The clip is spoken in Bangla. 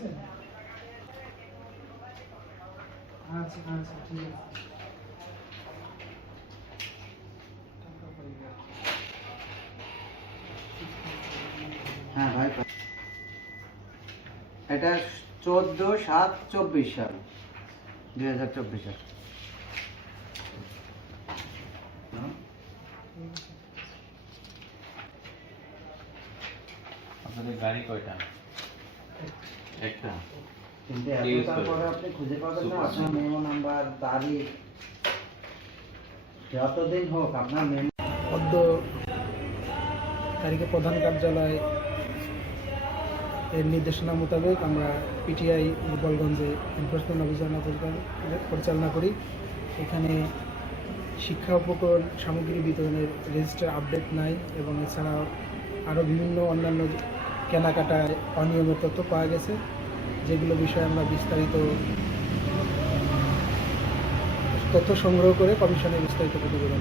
ঠিক আচ্ছা আচ্ছা ঠিক আছে। হ্যাঁ ভাই এটা চোদ্দ সাত চব্বিশ সাল দুই হাজার চব্বিশ সাল। আপনাদের গাড়ি কয়টা? একটা। কিন্তু কি use এতটার করে? পরে আপনি খুঁজে পাবেন না আপনার মেমো নাম্বার তারিখ যতদিন হোক আপনার মেমো পদ্ম তারিখে প্রধান কার্যালয় এর নির্দেশনা মোতাবেক আমরা পিটিআই গোপালগঞ্জে এনফোর্সমেন্ট অভিযান পরিচালনা- পরিচালনা করি। এখানে শিক্ষা উপকরণ সামগ্রী বিতরণের রেজিস্টার আপডেট নাই এবং এছাড়াও আরও বিভিন্ন অন্যান্য কেনাকাটায় অনিয়মের তথ্য পাওয়া গেছে, যেগুলো বিষয়ে আমরা বিস্তারিত তথ্য সংগ্রহ করে কমিশনে বিস্তারিত প্রতিবেদন।